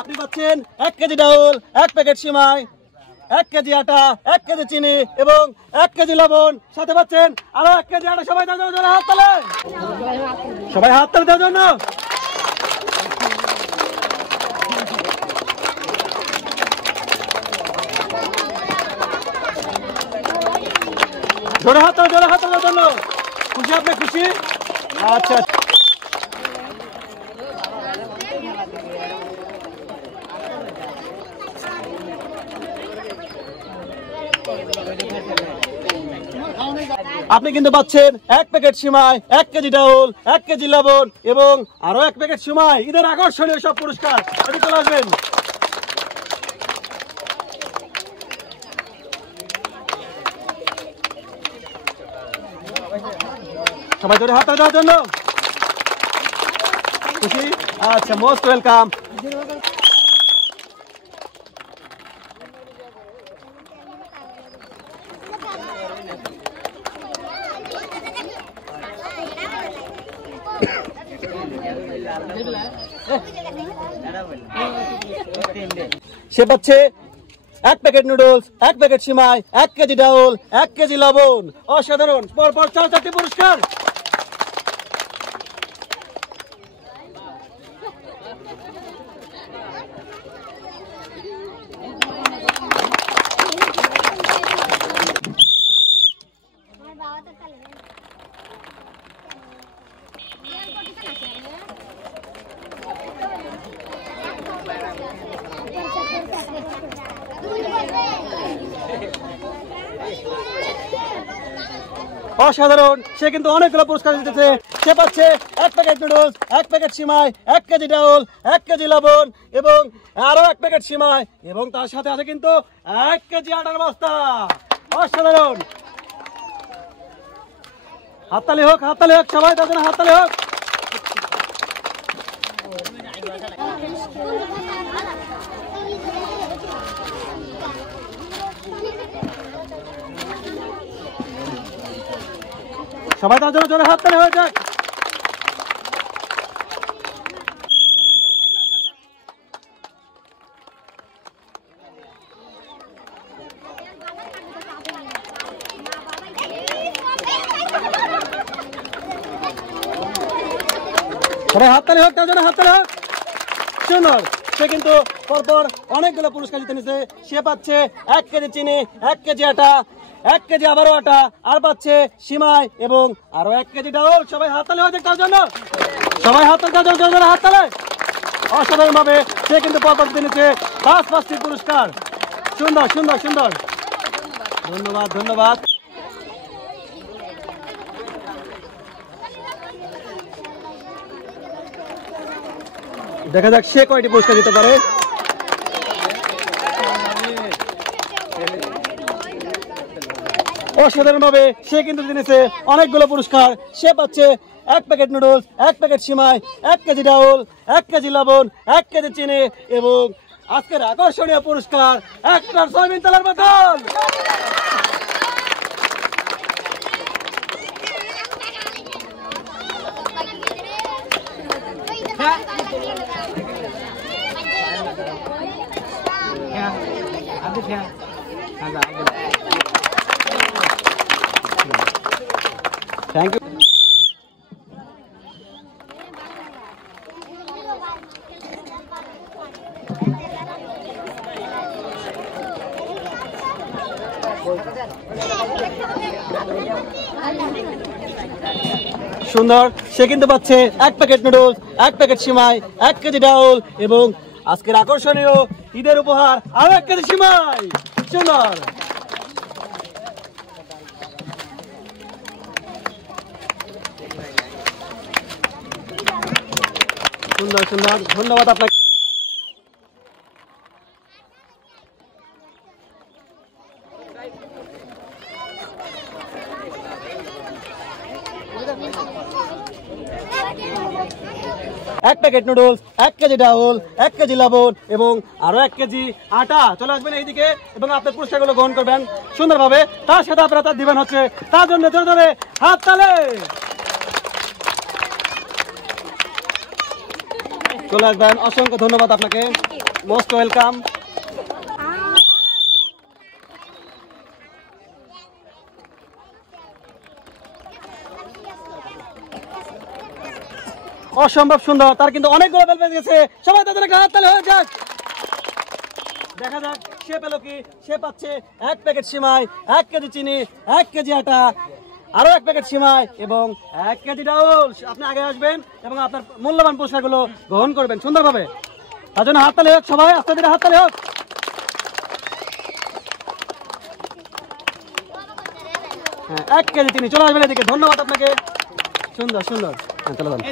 আপনি পাচ্ছেন 1 কেজি ডাউল, 1 প্যাকেট সিমাই, 1 কেজি আটা, 1 কেজি চিনি এবং 1 কেজি লবণ, সাথে পাচ্ছেন আরো 1 কেজি আটা। সবাই দাও জোরে হাত তালে, সবাই হাত তালে দেওয়ার জন্য। জোরে হাত তালে দেওয়ার জন্য। খুশি আপনি? খুশি? আচ্ছা, আপনি কিন্তু পাচ্ছেন 1 প্যাকেট সিমাই, 1 কেজি ডাউল, 1 কেজি লবণ এবং আরো 1 প্যাকেট সিমাই। ঈদের আকর্ষণীয় সব পুরস্কার এদিকে চলে আসবেন। সবাই ধরে হাত দেওয়ার জন্য। খুশি? আচ্ছা, মোস্ট ওয়েলকাম। সে পাচ্ছে 1 প্যাকেট নুডলস, 1 প্যাকেট সিমাই, 1 কেজি ডাউল, 1 কেজি লবণ। অসাধারণ, পরপর 4টি পুরস্কার। অসাধারণ, সে কিন্তু অনেকগুলো পুরস্কার জিতেছে। সে পাচ্ছে 1 প্যাকেট নুডলস, 1 প্যাকেট সিমাই, 1 কেজি ডাউল, 1 কেজি লবণ এবং আরো 1 প্যাকেট সিমাই এবং তার সাথে আছে কিন্তু 1 কেজি আটার বস্তা। অসাধারণ, হাততালি হোক, হাততালি হোক, সবাই তার জন্য হাততালি হোক। সবাই তার জন্য জোরে হাততালি হয়ে যাক। সবাই হাততালি হোক, তার জন্য হাততালি হোক। সুন্দর, সে কিন্তু পরপর অনেকগুলো পুরস্কার জিতে নিয়েছে। সে পাচ্ছে 1 কেজি চিনি, 1 কেজি আটা, 1 কেজি আবারও আটা, আর পাচ্ছে সিমাই এবং আরো 1 কেজি ডাউল। সবাই হাততালি হয়ে যাক তার জন্য। সবাই হাততালি তার জন্য, হাততালি। অসাধারণ ভাবে সে কিন্তু পরপর জিতে নিয়েছে 5টি পুরস্কার। সুন্দর সুন্দর সুন্দর, ধন্যবাদ ধন্যবাদ। দেখা যাক সে কয়টি পুরস্কার দিতে পারে। অসাধারণ ভাবে সে কিন্তু জিতেছে অনেকগুলো পুরস্কার। সে পাচ্ছে 1 প্যাকেট নুডলস, 1 প্যাকেট সিমাই, 1 কেজি ডাউল, 1 কেজি লবণ, 1 কেজি চিনি এবং আজকের আকর্ষণীয় পুরস্কার 1টা সয়াবিন তেলের বোতল। Thank you. সুন্দর, সে কিন্তু পাচ্ছে 1 প্যাকেট নুডলস, 1 প্যাকেট সিমাই, 1 কেজি ডাউল এবং আজকের আকর্ষণীয় ঈদের উপহার আরো 1 কেজি সিমাই। সুন্দর, সুন্দর সুন্দর, ধন্যবাদ আপনাকে। এক প্যাকেট প্যাকেট নুডলস, 1 কেজি ডাউল, 1 কেজি লবণ এবং আরো 1 কেজি আটা চলে আসবেন এইদিকে এবং আপনার পুরস্কারগুলো গ্রহণ করবেন সুন্দরভাবে। তার সাথে আপনারা তার দিবেন হচ্ছে, তার জন্য জোরে জোরে হাত তালে চলে আসবেন। অসংখ্য ধন্যবাদ আপনাকে, মোস্ট ওয়েলকাম। অসম্ভব সুন্দর, তার কিন্তু অনেকগুলো বেল পেয়ে গেছে। সবাই তাদের একটা হাততালি হয়ে যাক। দেখা যাক সে পেল কি। সে পাচ্ছে 1 প্যাকেট সিমাই, 1 কেজি চিনি, 1 কেজি আটা, আরো 1 প্যাকেট সিমাই এবং 1 কেজি ডাউল। আপনি আগে আসবেন এবং আপনার মূল্যবান পুরস্কারগুলো গ্রহণ করবেন সুন্দরভাবে। তার জন্য হাততালি হোক, সবাই আস্তে ধীরে হাততালি হোক। হ্যাঁ, 1 কেজি চিনি চলে আসবেন এদিকে। ধন্যবাদ আপনাকে, সুন্দর সুন্দর। চলে যান।